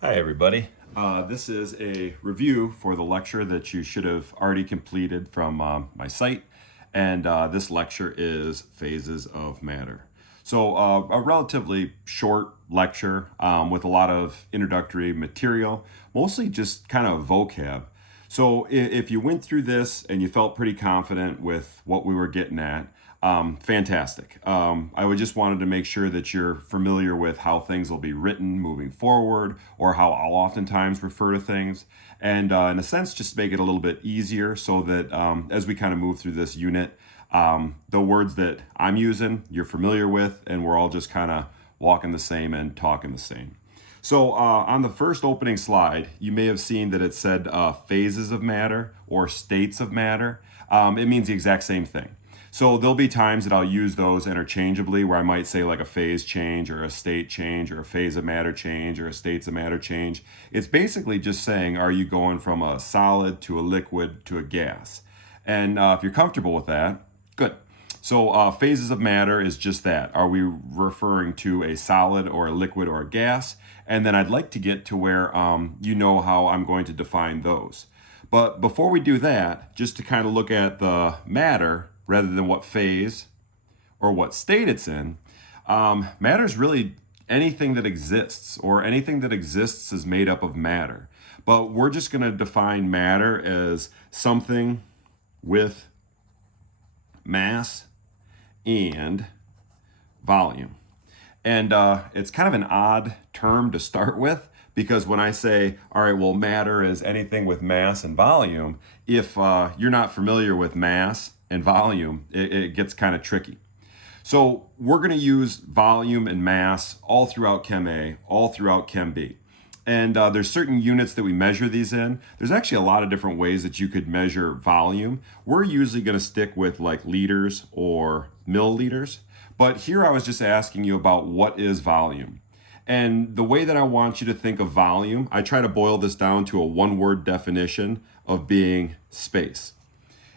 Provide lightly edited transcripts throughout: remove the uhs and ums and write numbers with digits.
Hi, everybody. This is a review for the lecture that you should have already completed from my site. And this lecture is Phases of Matter. So, a relatively short lecture with a lot of introductory material, mostly just kind of vocab. So, if you went through this and you felt pretty confident with what we were getting at, fantastic. I would just wanted to make sure that you're familiar with how things will be written moving forward, or how I'll oftentimes refer to things, and in a sense, just make it a little bit easier so that as we kind of move through this unit, the words that I'm using you're familiar with, and we're all just kind of walking the same and talking the same. So on the first opening slide, you may have seen that it said phases of matter or states of matter. It means the exact same thing. So there'll be times that I'll use those interchangeably where I might say like a phase change or a state change or a phase of matter change or a states of matter change. It's basically just saying, are you going from a solid to a liquid to a gas? And if you're comfortable with that, good. So phases of matter is just that. Are we referring to a solid or a liquid or a gas? And then I'd like to get to where you know how I'm going to define those. But before we do that, just to kind of look at the matter rather than what phase or what state it's in, matter is really anything that exists, or anything that exists is made up of matter. But we're just going to define matter as something with mass and volume. And it's kind of an odd term to start with, because when I say, all right, well, matter is anything with mass and volume, if you're not familiar with mass and volume, it gets kind of tricky. So we're going to use volume and mass all throughout Chem A, all throughout Chem B. And there's certain units that we measure these in. There's actually a lot of different ways that you could measure volume. We're usually going to stick with like liters or milliliters. But here I was just asking you about what is volume. And the way that I want you to think of volume, I try to boil this down to a one-word definition of being space.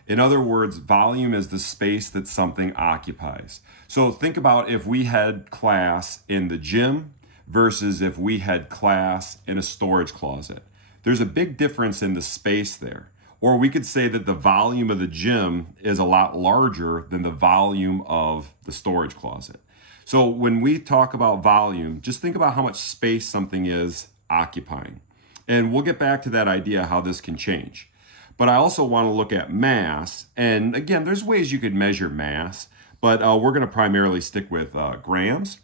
In other words, volume is the space that something occupies. So think about if we had class in the gym versus if we had class in a storage closet. There's a big difference in the space there. Or we could say that the volume of the gym is a lot larger than the volume of the storage closet. So when we talk about volume, just think about how much space something is occupying. And we'll get back to that idea how this can change. But I also want to look at mass. And again, there's ways you could measure mass, but we're going to primarily stick with grams.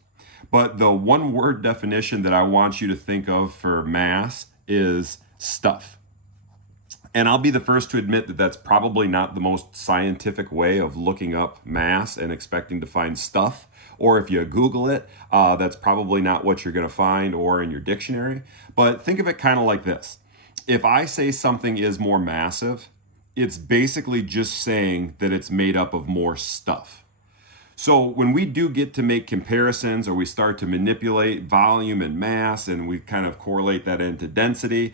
But the one word definition that I want you to think of for mass is stuff. And I'll be the first to admit that that's probably not the most scientific way of looking up mass and expecting to find stuff. Or if you Google it, that's probably not what you're going to find or in your dictionary. But think of it kind of like this. If I say something is more massive, it's basically just saying that it's made up of more stuff. So when we do get to make comparisons, or we start to manipulate volume and mass, and we kind of correlate that into density,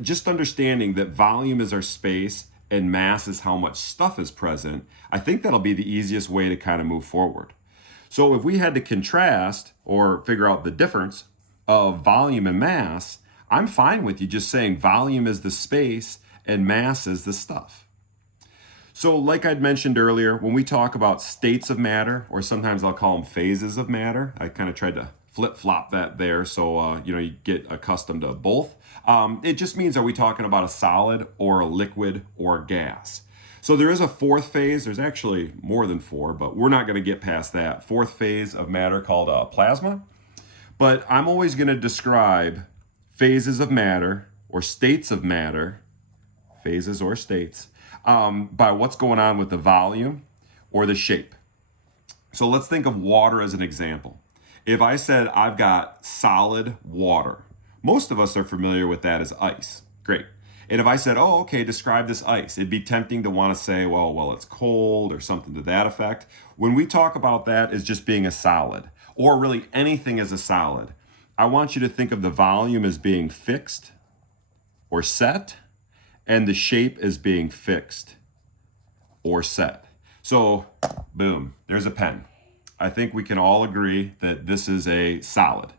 just understanding that volume is our space and mass is how much stuff is present, I think that'll be the easiest way to kind of move forward. So if we had to contrast or figure out the difference of volume and mass, I'm fine with you just saying volume is the space and mass is the stuff. So, like I'd mentioned earlier, when we talk about states of matter, or sometimes I'll call them phases of matter, I kind of tried to flip flop that there so you get accustomed to both. It just means, are we talking about a solid or a liquid or a gas? So there is a fourth phase. There's actually more than four, but we're not going to get past that. Fourth phase of matter called plasma. But I'm always going to describe phases of matter or states of matter, phases or states, by what's going on with the volume or the shape. So let's think of water as an example. If I said I've got solid water, most of us are familiar with that as ice. Great. And if I said, oh, okay, describe this ice, it'd be tempting to want to say, well, it's cold or something to that effect. When we talk about that as just being a solid, or really anything as a solid, I want you to think of the volume as being fixed or set, and the shape as being fixed or set. So, boom, there's a pen. I think we can all agree that this is a solid.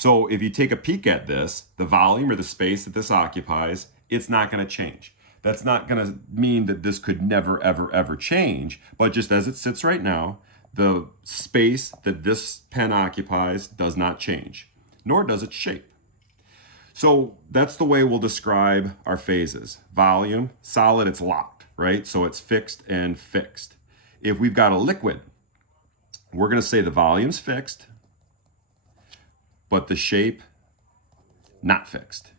So if you take a peek at this, the volume or the space that this occupies, it's not going to change. That's not going to mean that this could never, ever, ever change, but just as it sits right now, the space that this pen occupies does not change, nor does its shape. So that's the way we'll describe our phases. Volume, solid, it's locked, right? So it's fixed and fixed. If we've got a liquid, we're going to say the volume's fixed, but the shape not fixed.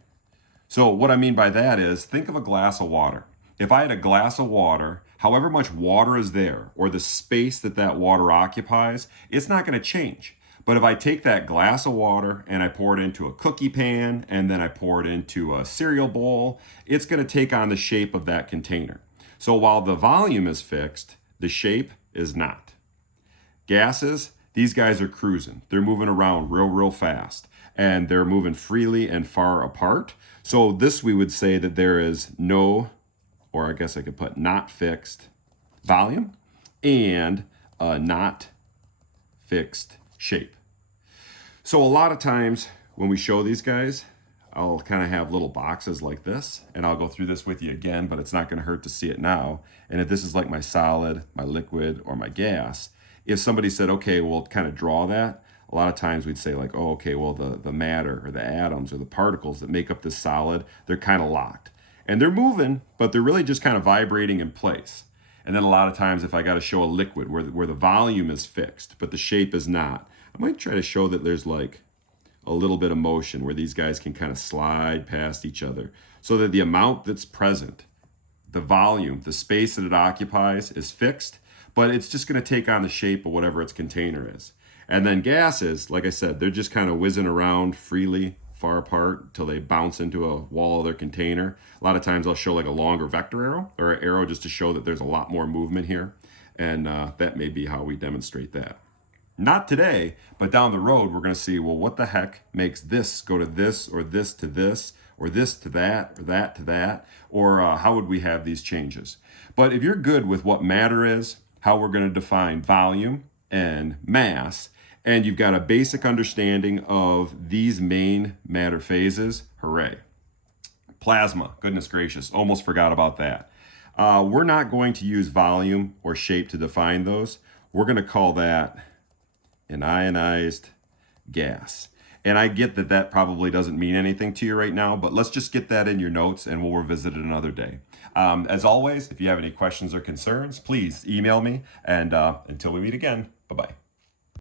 So what I mean by that is, think of a glass of water. If I had a glass of water, however much water is there, or the space that that water occupies, it's not going to change. But if I take that glass of water and I pour it into a cookie pan, and then I pour it into a cereal bowl, it's going to take on the shape of that container. So while the volume is fixed, the shape is not. Gases, these guys are cruising. They're moving around real fast, and they're moving freely and far apart. So this, we would say that there is no, or I guess I could put not fixed volume and not fixed shape. So a lot of times when we show these guys, I'll kind of have little boxes like this, and I'll go through this with you again, but it's not going to hurt to see it now. And if this is like my solid, my liquid, or my gas, if somebody said, okay, well, kind of draw that, a lot of times we'd say like, oh, okay, well, the matter or the atoms or the particles that make up this solid, they're kind of locked. And they're moving, but they're really just kind of vibrating in place. And then a lot of times if I got to show a liquid where the volume is fixed, but the shape is not, I might try to show that there's like a little bit of motion where these guys can kind of slide past each other so that the amount that's present, the volume, the space that it occupies is fixed, but it's just going to take on the shape of whatever its container is. And then gases, like I said, they're just kind of whizzing around freely, far apart until they bounce into a wall of their container. A lot of times I'll show like a longer vector arrow or an arrow just to show that there's a lot more movement here. And that may be how we demonstrate that. Not today, but down the road, we're going to see, well, what the heck makes this go to this, or this to this, or this to that, or that to that, or how would we have these changes? But if you're good with what matter is, how we're going to define volume and mass, and you've got a basic understanding of these main matter phases, hooray. Plasma, goodness gracious, almost forgot about that. We're not going to use volume or shape to define those. We're going to call that an ionized gas. And I get that that probably doesn't mean anything to you right now, but let's just get that in your notes and we'll revisit it another day. As always, if you have any questions or concerns, please email me. And until we meet again, bye-bye.